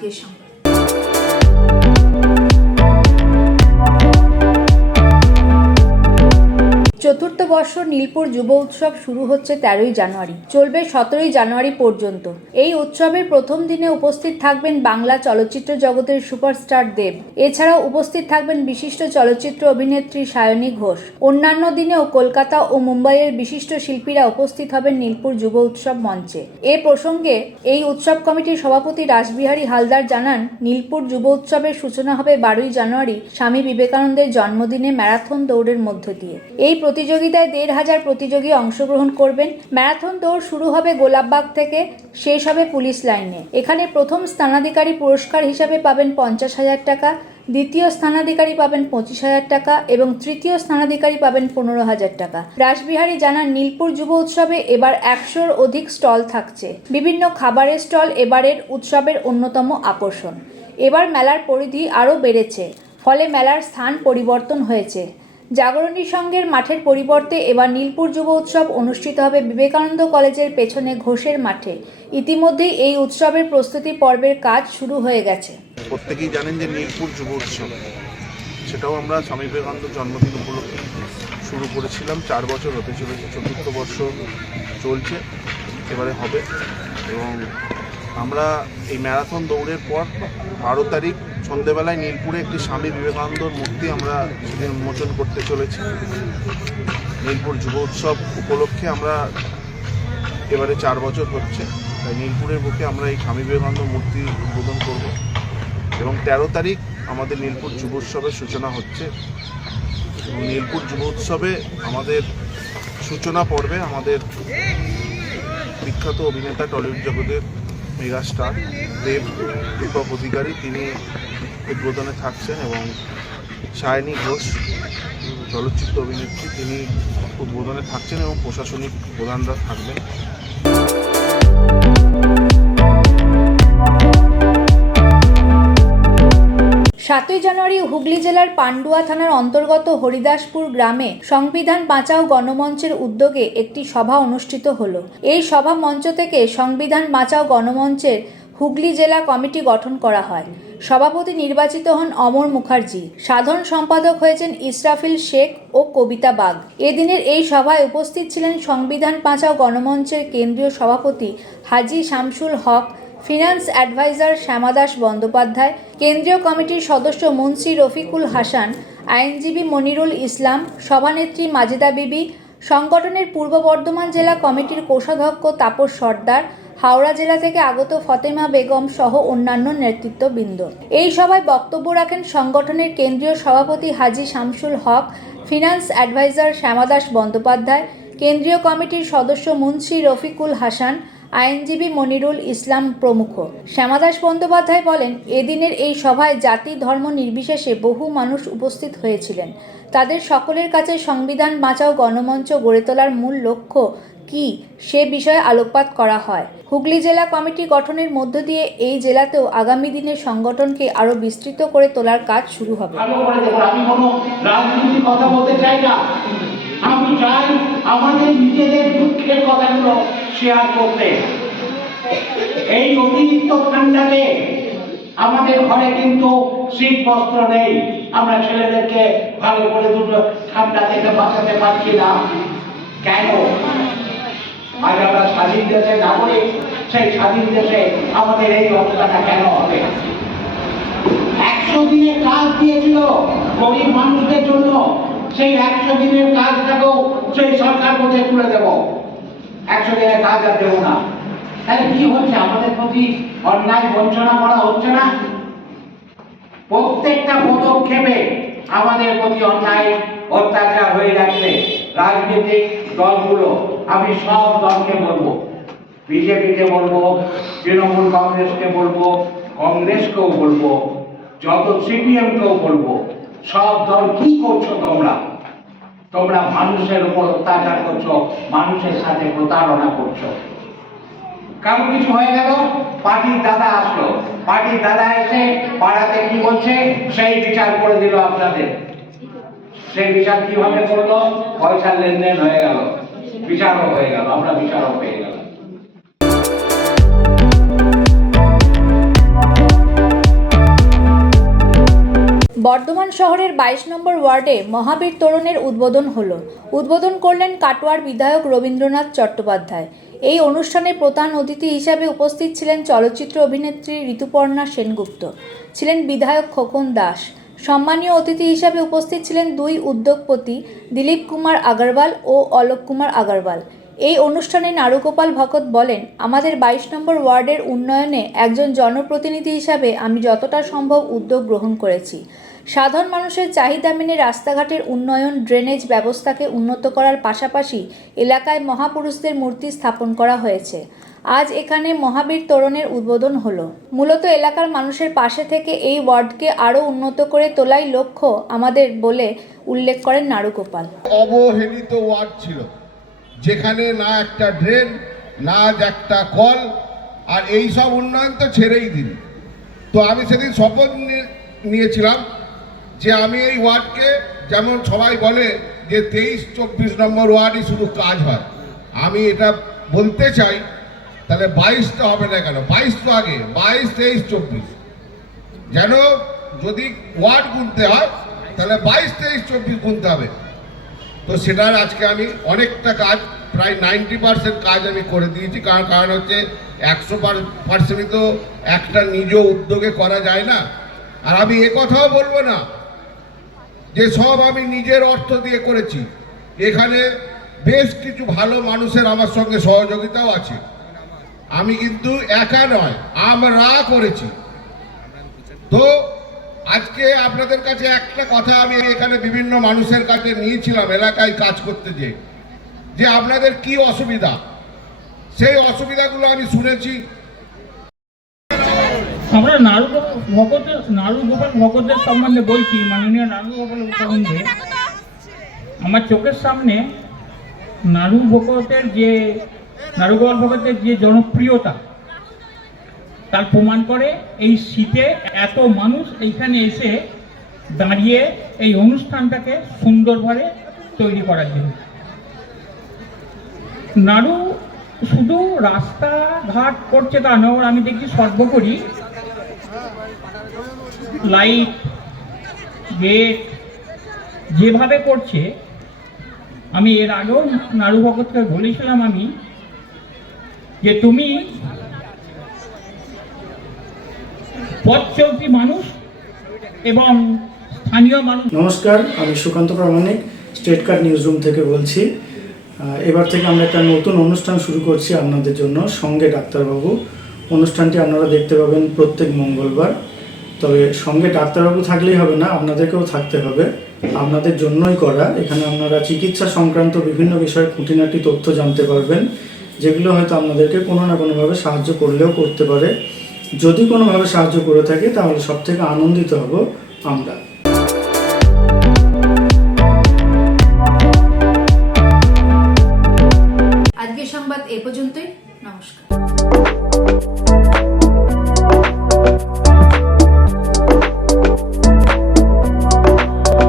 আজকের সংবাদ চতুর্থ বর্ষ নীলপুর যুব উৎসব শুরু হচ্ছে তেরোই জানুয়ারি। চলবে সতেরোই জানুয়ারি পর্যন্ত। এই উৎসবের প্রথম দিনে উপস্থিত থাকবেন বাংলা চলচ্চিত্র জগতের সুপারস্টার দেব। এছাড়াও উপস্থিত থাকবেন বিশিষ্ট চলচ্চিত্র অভিনেত্রী সায়নী ঘোষ। অন্যান্য দিনেও কলকাতা ও মুম্বাইয়ের বিশিষ্ট শিল্পীরা উপস্থিত হবেন নীলপুর যুব উৎসব মঞ্চে। এ প্রসঙ্গে এই উৎসব কমিটির সভাপতি রাসবিহারী হালদার জানান, নীলপুর যুব উৎসবের সূচনা হবে বারোই জানুয়ারি স্বামী বিবেকানন্দের জন্মদিনে ম্যারাথন দৌড়ের মধ্য দিয়ে। এই প্রতিযোগিতায় দেড় হাজার প্রতিযোগী অংশগ্রহণ করবেন। ম্যারাথন দৌড় শুরু হবে গোলাপবাগ থেকে, শেষ হবে পুলিশ লাইনে। এখানে প্রথম স্থানাধিকারী পুরস্কার হিসাবে পাবেন পঞ্চাশ হাজার টাকা, দ্বিতীয় স্থানাধিকারী পাবেন পঁচিশ হাজার টাকা এবং তৃতীয় স্থানাধিকারী পাবেন পনেরো হাজার টাকা। রাসবিহারী জানান, নীলপুর যুব উৎসবে এবার একশোর অধিক স্টল থাকছে। বিভিন্ন খাবারের স্টল এবারের উৎসবের অন্যতম আকর্ষণ। এবার মেলার পরিধি আরও বেড়েছে। ফলে মেলার স্থান পরিবর্তন হয়েছে। জাগরণী সংঘের মাঠের পরিবর্তে এবার নীলপুর যুব উৎসব অনুষ্ঠিত হবে বিবেকানন্দ কলেজের পেছনে ঘোষের মাঠে। ইতিমধ্যেই এই উৎসবের প্রস্তুতি পর্বের কাজ শুরু হয়ে গেছে। প্রত্যেকেই জানেন যে নীলপুর যুব উৎসব, সেটাও আমরা স্বামী বিবেকানন্দ জন্মদিন উপলক্ষে শুরু করেছিলাম। চার বছর হতে চলেছে, চতুর্থ বর্ষ চলছে, এবারে হবে এবং আমরা এই ম্যারাথন দৌড়ের পর বারো তারিখ সন্ধেবেলায় নীলপুরে একটি স্বামী বিবেকানন্দর মূর্তি আমরা উন্মোচন করতে চলেছি। নীলপুর যুব উৎসব উপলক্ষে আমরা এবারে চার বছর হচ্ছে। তাই নীলপুরের বুকে আমরা এই স্বামী বিবেকানন্দ মূর্তি উদ্বোধন করব এবং তেরো তারিখ আমাদের নীলপুর যুব উৎসবের সূচনা হচ্ছে। নীলপুর যুব উৎসবে আমাদের সূচনা পর্বে আমাদের বিখ্যাত অভিনেতা টলিউড জগতের মেগাস্টার দেব দীপক অধিকারী, তিনি উদ্বোধনে থাকছেন এবং সায়নী ঘোষ, চলচ্চিত্র অভিনেত্রী, তিনি উদ্বোধনে থাকছেন এবং প্রশাসনিক প্রধানরা থাকবেন। সাতই জানুয়ারি হুগলি জেলার পান্ডুয়া থানার অন্তর্গত হরিদাসপুর গ্রামে সংবিধান বাঁচাও গণমঞ্চের উদ্যোগে একটি সভা অনুষ্ঠিত হলো। এই সভা মঞ্চ থেকে সংবিধান বাঁচাও গণমঞ্চের হুগলি জেলা কমিটি গঠন করা হয়। সভাপতি নির্বাচিত হন অমর মুখার্জি। সাধারণ সম্পাদক হয়েছেন ইসরাফিল শেখ ও কবিতা বাগ। এদিনের এই সভায় উপস্থিত ছিলেন সংবিধান বাঁচাও গণমঞ্চের কেন্দ্রীয় সভাপতি হাজি শামসুল হক ফিনান্স অ্যাডভাইজার শ্যামাদাস বন্দ্যোপাধ্যায়, কেন্দ্রীয় কমিটির সদস্য মুন্সি রফিকুল হাসান, আইনজীবী মনিরুল ইসলাম, সভানেত্রী মাজেদা বিবি, সংগঠনের পূর্ব বর্ধমান জেলা কমিটির কোষাধ্যক্ষ তাপস সর্দার, হাওড়া জেলা থেকে আগত ফতেমা বেগম সহ অন্যান্য নেতৃত্ববৃন্দ। এই সভায় বক্তব্য রাখেন সংগঠনের কেন্দ্রীয় সভাপতি হাজি শামসুল হক, ফিনান্স অ্যাডভাইজার শ্যামাদাস বন্দ্যোপাধ্যায়, কেন্দ্রীয় কমিটির সদস্য মুন্সি রফিকুল হাসান আইনজীবী মনিরুল ইসলাম প্রমুখ। শ্যামাদাস বন্দ্যোপাধ্যায় বলেন, এদিনের এই সভায় জাতি ধর্ম নির্বিশেষে বহু মানুষ উপস্থিত হয়েছিলেন। তাদের সকলের কাছে সংবিধান বাঁচাও গণমঞ্চ গড়ে তোলার মূল লক্ষ্য কি সে বিষয়ে আলোকপাত করা হয়। হুগলি জেলা কমিটি গঠনের মধ্য দিয়ে এই জেলাতেও আগামী দিনের সংগঠনকে আরও বিস্তৃত করে তোলার কাজ শুরু হবে। আমি চাই আমাদের নিজেদের দুঃখের কথাগুলো শেয়ার করতে। এই অতিরিক্ত ঠান্ডাতে আমাদের ঘরে কিন্তু শীত বস্ত্র নেই। আমরা ছেলেদেরকে ভালো করে দুটো ঠান্ডা থেকে বাঁচাতে পারছি না। কেন? আজ আমরা স্বাধীন দেশে নাগরিক, সেই স্বাধীন দেশে আমাদের এই অবস্থাটা কেন হবে? একশো দিনের কাজ দিয়েছিল গরিব মানুষদের জন্য। সেই একশো দিনের কাজটাকেও সেই সরকার মধ্যে তুলে দেব। একশো দিনের কাজ আর দেবো না। তাহলে কি হচ্ছে? আমাদের প্রতি অন্যায় বঞ্চনা করা হচ্ছে না? প্রত্যেকটা পদক্ষেপে আমাদের প্রতি অন্যায় অত্যাচার হয়ে যাচ্ছে। রাজনৈতিক দলগুলো, আমি সব দলকে বলব। বিজেপিকে বলব, তৃণমূল কংগ্রেসকে বলব, কংগ্রেসকেও বলব, যত সিপিএমকেও বলব, সব দল কি করছ তোমরা? তোমরা মানুষের উপর অত্যাচার করছ, মানুষের সাথে প্রতারণা করছ। কেমন কিছু হয়ে গেল? পার্টির দাদা আসলো। পার্টির দাদা এসে পাড়াতে কি বলছে? সেই বিচার করে দিল আপনাদের। সেই বিচার কীভাবে করল? পয়সার লেনদেন হয়ে গেল। বিচারও হয়ে গেল। আমরা বিচারও পেয়ে গেলাম। বর্ধমান শহরের বাইশ নম্বর ওয়ার্ডে মহাবীর তোরণের উদ্বোধন হলো। উদ্বোধন করলেন কাটোয়ার বিধায়ক রবীন্দ্রনাথ চট্টোপাধ্যায়। এই অনুষ্ঠানে প্রধান অতিথি হিসাবে উপস্থিত ছিলেন চলচ্চিত্র অভিনেত্রী ঋতুপর্ণা সেনগুপ্ত, ছিলেন বিধায়ক খোকন দাস। সম্মানীয় অতিথি হিসাবে উপস্থিত ছিলেন দুই উদ্যোগপতি দিলীপ কুমার আগরওয়াল ও অলোক কুমার আগরওয়াল। এই অনুষ্ঠানে নারুগোপাল ভকত বলেন, আমাদের বাইশ নম্বর ওয়ার্ডের উন্নয়নে একজন জনপ্রতিনিধি হিসাবে আমি যতটা সম্ভব উদ্যোগ গ্রহণ করেছি। সাধারণ মানুষের চাহিদা মেনে রাস্তাঘাটের উন্নয়ন ড্রেনেজ ব্যবস্থাকে উন্নত করার পাশাপাশি এলাকায় মহাপুরুষদের মূর্তি স্থাপন করা হয়েছে। আজ এখানে মহাবীর তোরণের উদ্বোধন হলো। মূলত এলাকার মানুষের পাশে থেকে এই ওয়ার্ডকে আরও উন্নত করে তোলাই লক্ষ্য আমাদের বলে উল্লেখ করেন নারুগোপাল। অবহেলিত ওয়ার্ড ছিল, যেখানে না একটা ড্রেন, না একটা কল, আর এই সব উন্নয়ন তো ছেড়েই দিন। তো আমি সেদিন শপথ নিয়েছিলাম যে আমি এই ওয়ার্ডকে যেমন সবাই বলে যে তেইশ, চব্বিশ নম্বর ওয়ার্ডই শুধু কাজ হয়। আমি এটা বলতে চাই, তাহলে বাইশটা হবে না কেন? বাইশ তো আগে, বাইশ, তেইশ, চব্বিশ। যেন যদি ওয়ার্ড গুনতে হয়, তাহলে বাইশ, তেইশ, চব্বিশ গুনতে হবে। তো সেটার আজকে আমি অনেকটা কাজ, প্রায় নাইনটি পার্সেন্ট কাজ আমি করে দিয়েছি। কারণ কারণ হচ্ছে একশো পার্সেন্টই তো একটা নিজ উদ্যোগে করা যায় না। আর আমি কথাও বলব না যে সব আমি নিজের অর্থ দিয়ে করেছি, এখানে বেশ কিছু ভালো মানুষের আমার সঙ্গে সহযোগিতাও আছে। আমি কিন্তু একা নয়, আমরা করেছি। তো আজকে আপনাদের কাছে একটা কথা আমি এখানে বিভিন্ন মানুষের কাছে নিয়েছিলাম, এলাকায় কাজ করতে যে যে আপনাদের কি অসুবিধা? সেই অসুবিধাগুলো আমি শুনেছি। আমরা নারু ভগতের নারু গোপাল ভগতের সম্বন্ধে বলছি মাননীয় নারু গোপাল সম্বন্ধে। আমার চোখের সামনে নারু ভকতের যে নারু গোপাল ভগতের যে জনপ্রিয়তা তার প্রমাণ করে এই শীতে এত মানুষ এইখানে এসে দাঁড়িয়ে এই অনুষ্ঠানটাকে সুন্দরভাবে তৈরি করার জন্য। নাড়ু শুধু রাস্তাঘাট করছে তা নয় আমি দেখছি সর্বোপরি লাইট গেট যেভাবে করছে, আমি এর আগেও নারু ভগতকে বলেছিলাম আমি যে তুমি পথ মানুষ এবং স্থানীয় মানুষ। নমস্কার, আমি Sukanta Pramanik, state card news room থেকে বলছি। এবার থেকে আমরা একটা নতুন অনুষ্ঠান শুরু করছি আপনাদের জন্য, সঙ্গে ডাক্তারবাবু। অনুষ্ঠানটি আপনারা দেখতে পাবেন প্রত্যেক মঙ্গলবার। তবে সঙ্গে ডাক্তারবাবু থাকলেই হবে না, আপনাদেরকেও থাকতে হবে। আপনাদের জন্যই করা। এখানে আপনারা চিকিৎসা সংক্রান্ত বিভিন্ন বিষয়ে খুঁটিনাটি তথ্য জানতে পারবেন, যেগুলো হয়তো আপনাদেরকে কোনো না কোনোভাবে সাহায্য করলেও করতে পারে। যদি কোনোভাবে সাহায্য করে থাকে, তাহলে সবথেকে আনন্দিত হব আমরা।